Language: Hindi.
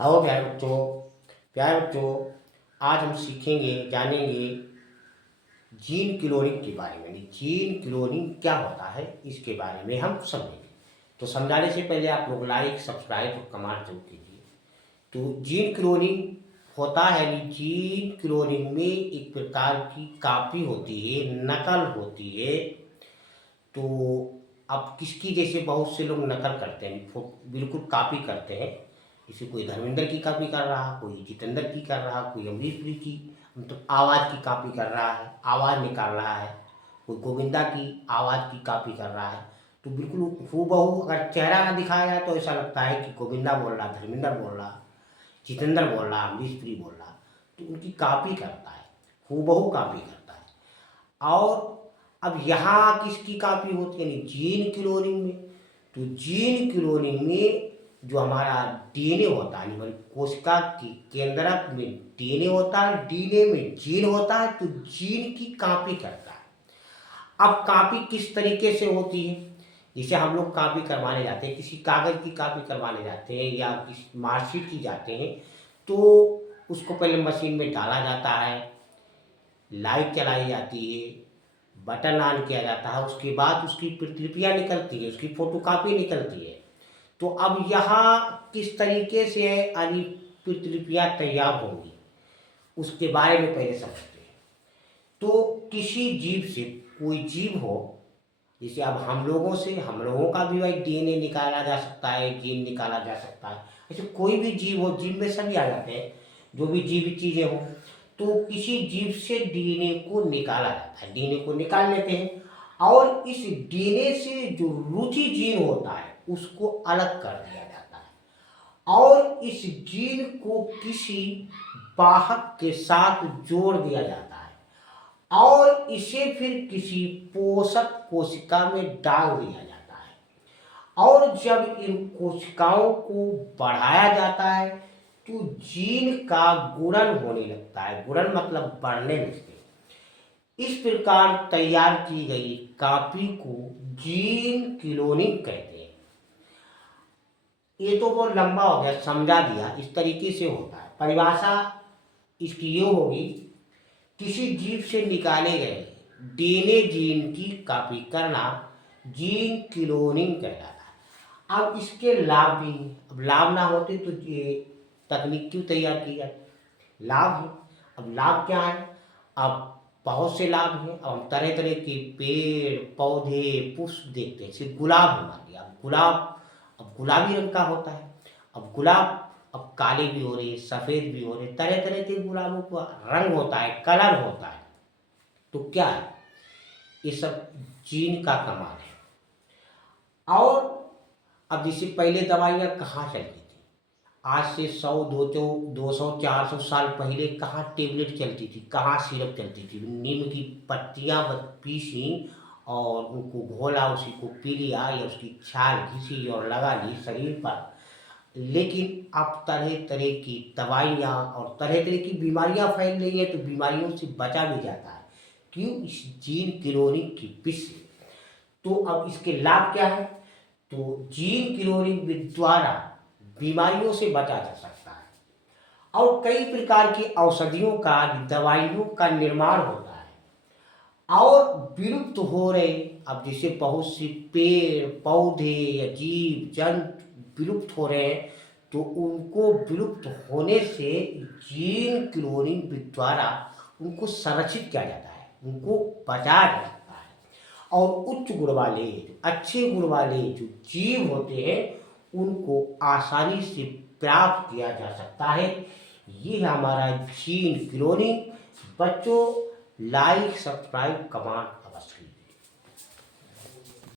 हेलो प्यारे बच्चों, आज हम सीखेंगे जानेंगे जीन क्लोनिंग के बारे में। यानी जीन क्लोनिंग क्या होता है इसके बारे में हम समझेंगे। तो समझाने से पहले आप लोग लाइक सब्सक्राइब और कमेंट जरूर कीजिए। तो जीन क्लोनिंग होता है, यानी जीन क्लोनिंग में एक प्रकार की कापी होती है, नकल होती है। तो अब किसकी, जैसे बहुत से लोग नकल करते हैं, बिल्कुल कॉपी करते हैं। जैसे कोई धर्मेंद्र की कॉपी कर रहा, कोई जितेंद्र की कर रहा, कोई अमरीश पुरी की मतलब आवाज़ की कॉपी कर रहा है, आवाज़ निकाल रहा है। कोई गोविंदा की आवाज़ की कॉपी कर रहा है। तो बिल्कुल हूबहू अगर चेहरा ना दिखाया जाए तो ऐसा लगता है कि गोविंदा बोल रहा, धर्मेंद्र बोल रहा, जितेंद्र बोल रहा, अमरीश पुरी बोल रहा। तो उनकी कॉपी करता है, हूबहू कॉपी करता है। और अब यहाँ किसकी कॉपी होती है, यानी जीन क्लोनिंग में। तो जीन क्लोनिंग में जो हमारा डीएनए होता है, हमारी कोशिका के केंद्रक में डीएनए होता है, डीएनए में जीन होता है। तो जीन की कॉपी करता है। अब कॉपी किस तरीके से होती है, जैसे हम लोग कॉपी करवाने जाते हैं, किसी कागज़ की कॉपी करवाने जाते हैं या किसी मार्कशीट की जाते हैं, तो उसको पहले मशीन में डाला जाता है, लाइट चलाई जाती है, बटन ऑन किया जाता है, उसके बाद उसकी प्रतिलिपियाँ निकलती है, उसकी फोटोकॉपी निकलती है। तो अब यहाँ किस तरीके से यानी प्रतिलिपियाँ तैयार होंगी उसके बारे में पहले समझते हैं। तो किसी जीव से, कोई जीव हो, जैसे अब हम लोगों से, हम लोगों का भी भाई डीएनए निकाला जा सकता है, जीन निकाला जा सकता है। ऐसे कोई भी जीव हो, जीव में सभी आ जाते हैं, जो भी जीवित चीज़ें हो। तो किसी जीव से डीएनए को निकाला जाता है, डीएनए को निकाल लेते हैं और इस डीएनए से जो रुचि जीन होता है उसको अलग कर दिया जाता है और इस जीन को किसी वाहक के साथ जोड़ दिया जाता है और इसे फिर किसी पोषक कोशिका में डाल दिया जाता है। और जब इन कोशिकाओं को बढ़ाया जाता है तो जीन का गुणन होने लगता है। गुणन मतलब बढ़ने लगते हैं। इस प्रकार तैयार की गई कॉपी को जीन क्लोनिंग कहते हैं। ये तो बहुत लंबा हो गया, समझा दिया। इस तरीके से होता है। परिभाषा इसकी ये होगी, किसी जीव से निकाले गए डीएनए जीन की कॉपी करना जीन क्लोनिंग कहलाता है। अब इसके लाभ भी हैं। अब लाभ ना होते तो ये तकनीक क्यों तैयार की जाती। लाभ है। अब लाभ क्या है, अब बहुत से लाभ हैं। अब हम तरह तरह के पेड़ पौधे पुष्प देखते हैं। जैसे गुलाब है, मान लिया, अब गुलाबी रंग का होता है। अब गुलाब अब काले भी हो रहे, सफ़ेद भी हो रहे, तरह तरह के गुलाबों का रंग होता है, कलर होता है। तो क्या है, ये सब जीन का कमाल है। और अब जैसे पहले दवाइयाँ कहाँ चलती थी, आज से 100 200 400 साल पहले कहाँ टेबलेट चलती थी, कहाँ सिरप चलती थी। नीम की पत्तियाँ पीसी और उनको घोला, उसी को पी लिया या उसकी छाल घिसी और लगा ली शरीर पर। लेकिन अब तरह तरह की दवाइयाँ और तरह तरह की बीमारियाँ फैल रही हैं, तो बीमारियों से बचा भी जाता है। क्यों, इस जीन क्लोनिंग की विधि से। तो अब इसके लाभ क्या है, तो जीन क्लोनिंग द्वारा बीमारियों से बचा जा सकता है और कई प्रकार की औषधियों का, दवाइयों का निर्माण होता है। और विलुप्त हो रहे, अब जैसे बहुत सी पेड़ पौधे या जीव जंतु विलुप्त हो रहे हैं, तो उनको विलुप्त होने से जीन क्लोनिंग द्वारा उनको संरक्षित किया जाता है, उनको बचाया जा सकता है। और उच्च गुण वाले, अच्छे गुण वाले जो जीव होते हैं उनको आसानी से प्राप्त किया जा सकता है। ये है हमारा जीन क्लोनिंग। बच्चों, लाइक सब्सक्राइब कमेंट